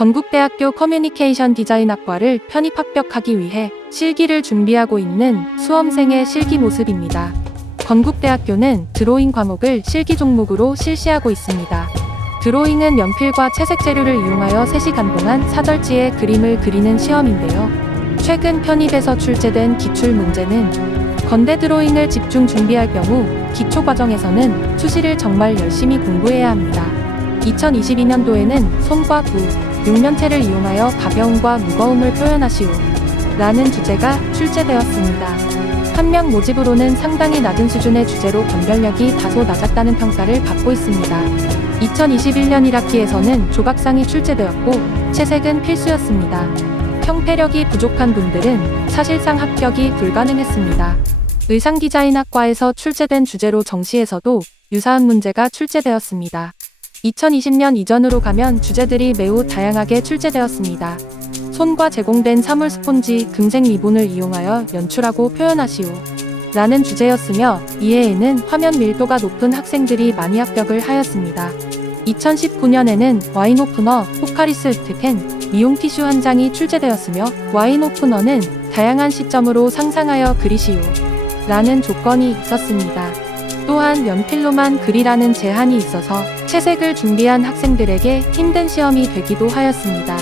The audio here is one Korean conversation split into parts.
건국대학교 커뮤니케이션 디자인학과를 편입 합격하기 위해 실기를 준비하고 있는 수험생의 실기 모습입니다. 건국대학교는 드로잉 과목을 실기 종목으로 실시하고 있습니다. 드로잉은 연필과 채색 재료를 이용하여 3시간 동안 사절지에 그림을 그리는 시험인데요. 최근 편입에서 출제된 기출 문제는 건대 드로잉을 집중 준비할 경우 기초 과정에서는 수시를 정말 열심히 공부해야 합니다. 2022년도에는 손과 부, 육면체를 이용하여 가벼움과 무거움을 표현하시오 라는 주제가 출제되었습니다. 한 명 모집으로는 상당히 낮은 수준의 주제로 변별력이 다소 낮았다는 평가를 받고 있습니다. 2021년 1학기에서는 조각상이 출제되었고 채색은 필수였습니다. 형태력이 부족한 분들은 사실상 합격이 불가능했습니다. 의상디자인학과에서 출제된 주제로 정시에서도 유사한 문제가 출제되었습니다. 2020년 이전으로 가면 주제들이 매우 다양하게 출제되었습니다. 손과 제공된 사물 스폰지, 금색 리본을 이용하여 연출하고 표현하시오 라는 주제였으며 이해에는 화면 밀도가 높은 학생들이 많이 합격을 하였습니다. 2019년에는 와인 오프너, 포카리스 득캔, 미용 티슈 한 장이 출제되었으며 와인 오프너는 다양한 시점으로 상상하여 그리시오 라는 조건이 있었습니다. 또한 연필로만 그리라는 제한이 있어서 채색을 준비한 학생들에게 힘든 시험이 되기도 하였습니다.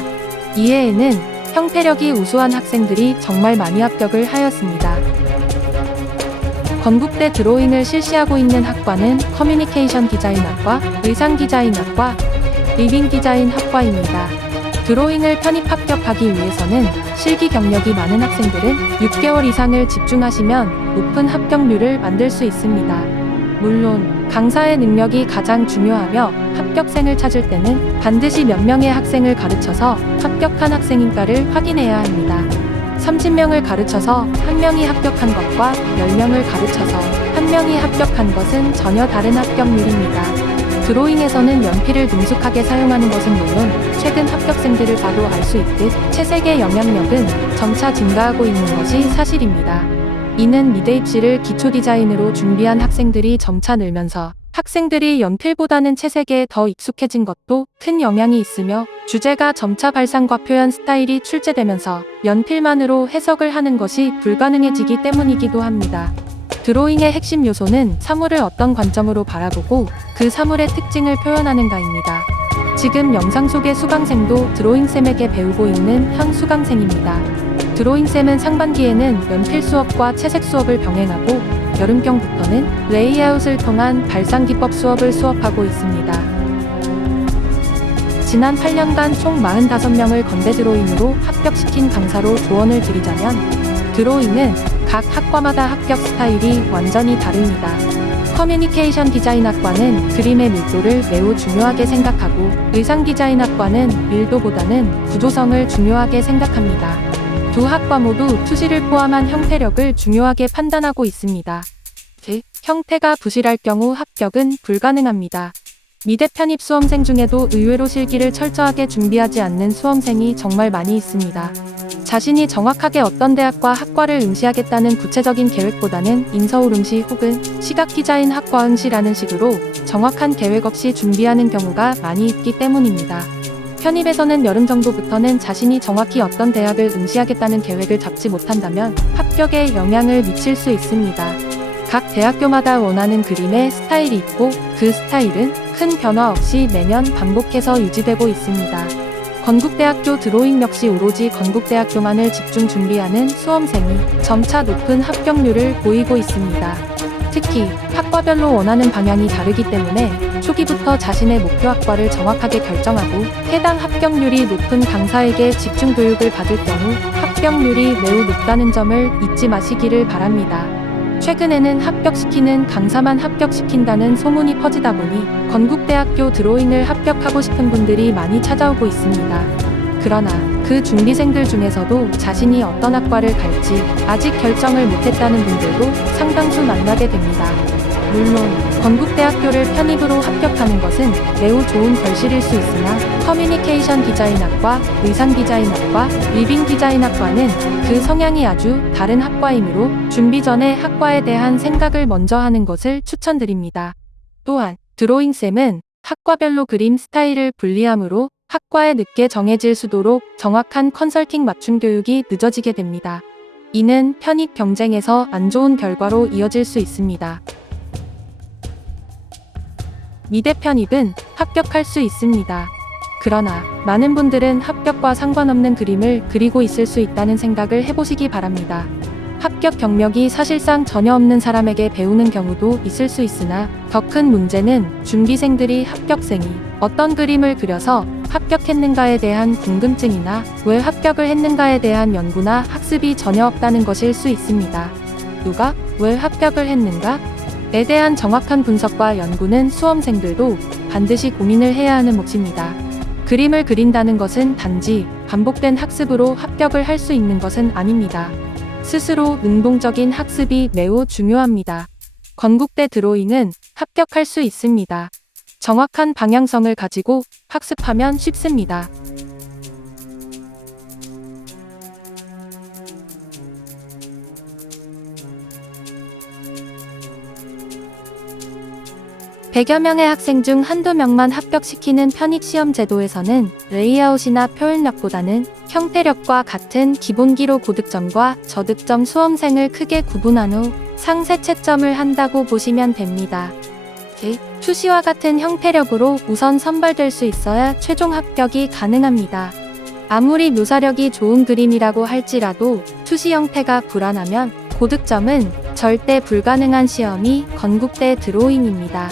이해에는 형태력이 우수한 학생들이 정말 많이 합격을 하였습니다. 건국대 드로잉을 실시하고 있는 학과는 커뮤니케이션 디자인학과, 의상디자인학과, 리빙디자인학과입니다. 드로잉을 편입 합격하기 위해서는 실기 경력이 많은 학생들은 6개월 이상을 집중하시면 높은 합격률을 만들 수 있습니다. 물론 강사의 능력이 가장 중요하며 합격생을 찾을 때는 반드시 몇 명의 학생을 가르쳐서 합격한 학생인가를 확인해야 합니다. 30명을 가르쳐서 1명이 합격한 것과 10명을 가르쳐서 1명이 합격한 것은 전혀 다른 합격률입니다. 드로잉에서는 연필을 능숙하게 사용하는 것은 물론 최근 합격생들을 봐도 알 수 있듯 채색의 영향력은 점차 증가하고 있는 것이 사실입니다. 이는 미대 입시를 기초 디자인으로 준비한 학생들이 점차 늘면서 학생들이 연필보다는 채색에 더 익숙해진 것도 큰 영향이 있으며 주제가 점차 발상과 표현 스타일이 출제되면서 연필만으로 해석을 하는 것이 불가능해지기 때문이기도 합니다. 드로잉의 핵심 요소는 사물을 어떤 관점으로 바라보고 그 사물의 특징을 표현하는가입니다. 지금 영상 속의 수강생도 드로잉쌤에게 배우고 있는 현 수강생입니다. 드로잉쌤은 상반기에는 연필 수업과 채색 수업을 병행하고 여름경부터는 레이아웃을 통한 발상기법 수업을 수업하고 있습니다. 지난 8년간 총 45명을 건대 드로잉으로 합격시킨 강사로 조언을 드리자면 드로잉은 각 학과마다 합격 스타일이 완전히 다릅니다. 커뮤니케이션 디자인학과는 그림의 밀도를 매우 중요하게 생각하고 의상디자인학과는 밀도보다는 구조성을 중요하게 생각합니다. 두 학과 모두 투시를 포함한 형태력을 중요하게 판단하고 있습니다. 즉, 형태가 부실할 경우 합격은 불가능합니다. 미대 편입 수험생 중에도 의외로 실기를 철저하게 준비하지 않는 수험생이 정말 많이 있습니다. 자신이 정확하게 어떤 대학과 학과를 응시하겠다는 구체적인 계획보다는 인서울 응시 혹은 시각디자인 학과 응시라는 식으로 정확한 계획 없이 준비하는 경우가 많이 있기 때문입니다. 편입에서는 여름 정도부터는 자신이 정확히 어떤 대학을 응시하겠다는 계획을 잡지 못한다면 합격에 영향을 미칠 수 있습니다. 각 대학교마다 원하는 그림의 스타일이 있고 그 스타일은 큰 변화 없이 매년 반복해서 유지되고 있습니다. 건국대학교 드로잉 역시 오로지 건국대학교만을 집중 준비하는 수험생이 점차 높은 합격률을 보이고 있습니다. 특히 학과별로 원하는 방향이 다르기 때문에 초기부터 자신의 목표 학과를 정확하게 결정하고 해당 합격률이 높은 강사에게 집중 교육을 받을 경우 합격률이 매우 높다는 점을 잊지 마시기를 바랍니다. 최근에는 합격시키는 강사만 합격시킨다는 소문이 퍼지다 보니 건국대학교 드로잉을 합격하고 싶은 분들이 많이 찾아오고 있습니다. 그러나 그 준비생들 중에서도 자신이 어떤 학과를 갈지 아직 결정을 못했다는 분들도 상당수 만나게 됩니다. 물론 건국대학교를 편입으로 합격하는 것은 매우 좋은 결실일 수 있으나 커뮤니케이션 디자인학과, 의상디자인학과, 리빙디자인학과는 그 성향이 아주 다른 학과이므로 준비 전에 학과에 대한 생각을 먼저 하는 것을 추천드립니다. 또한 드로잉쌤은 학과별로 그림 스타일을 분리하므로 학과에 늦게 정해질 수도록 정확한 컨설팅 맞춤 교육이 늦어지게 됩니다. 이는 편입 경쟁에서 안 좋은 결과로 이어질 수 있습니다. 미대 편입은 합격할 수 있습니다. 그러나 많은 분들은 합격과 상관없는 그림을 그리고 있을 수 있다는 생각을 해보시기 바랍니다. 합격 경력이 사실상 전혀 없는 사람에게 배우는 경우도 있을 수 있으나 더 큰 문제는 준비생들이 합격생이 어떤 그림을 그려서 합격했는가에 대한 궁금증이나 왜 합격을 했는가에 대한 연구나 학습이 전혀 없다는 것일 수 있습니다. 누가 왜 합격을 했는가에 대한 정확한 분석과 연구는 수험생들도 반드시 고민을 해야 하는 몫입니다. 그림을 그린다는 것은 단지 반복된 학습으로 합격을 할 수 있는 것은 아닙니다. 스스로 능동적인 학습이 매우 중요합니다. 건국대 드로잉은 합격할 수 있습니다. 정확한 방향성을 가지고 학습하면 쉽습니다. (100여) 명의 학생 중 한두 명만 합격시키는 편입시험 제도에서는 레이아웃이나 표현력보다는 형태력과 같은 기본기로 고득점과 저득점 수험생을 크게 구분한 후 상세 채점을 한다고 보시면 됩니다. 수시와 같은 형태력으로 우선 선발될 수 있어야 최종 합격이 가능합니다. 아무리 묘사력이 좋은 그림이라고 할지라도 수시 형태가 불안하면 고득점은 절대 불가능한 시험이 건국대 드로잉입니다.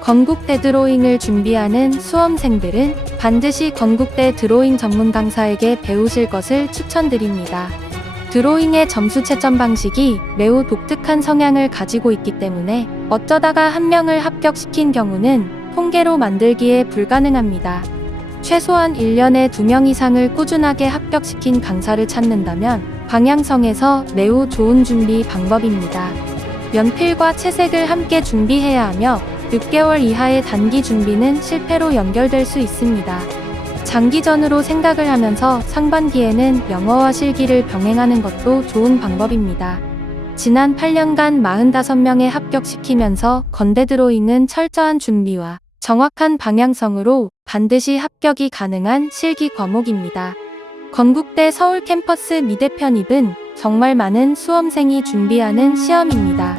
건국대 드로잉을 준비하는 수험생들은 반드시 건국대 드로잉 전문 강사에게 배우실 것을 추천드립니다. 드로잉의 점수 채점 방식이 매우 독특한 성향을 가지고 있기 때문에 어쩌다가 한 명을 합격시킨 경우는 통계로 만들기에 불가능합니다. 최소한 1년에 2명 이상을 꾸준하게 합격시킨 강사를 찾는다면 방향성에서 매우 좋은 준비 방법입니다. 연필과 채색을 함께 준비해야 하며 6개월 이하의 단기 준비는 실패로 연결될 수 있습니다. 장기전으로 생각을 하면서 상반기에는 영어와 실기를 병행하는 것도 좋은 방법입니다. 지난 8년간 45명에 합격시키면서 건대 드로잉은 철저한 준비와 정확한 방향성으로 반드시 합격이 가능한 실기 과목입니다. 건국대 서울 캠퍼스 미대 편입은 정말 많은 수험생이 준비하는 시험입니다.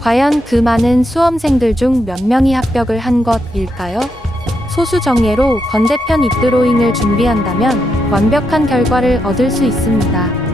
과연 그 많은 수험생들 중 몇 명이 합격을 한 것일까요? 소수 정예로 건대 편입 드로잉을 준비한다면 완벽한 결과를 얻을 수 있습니다.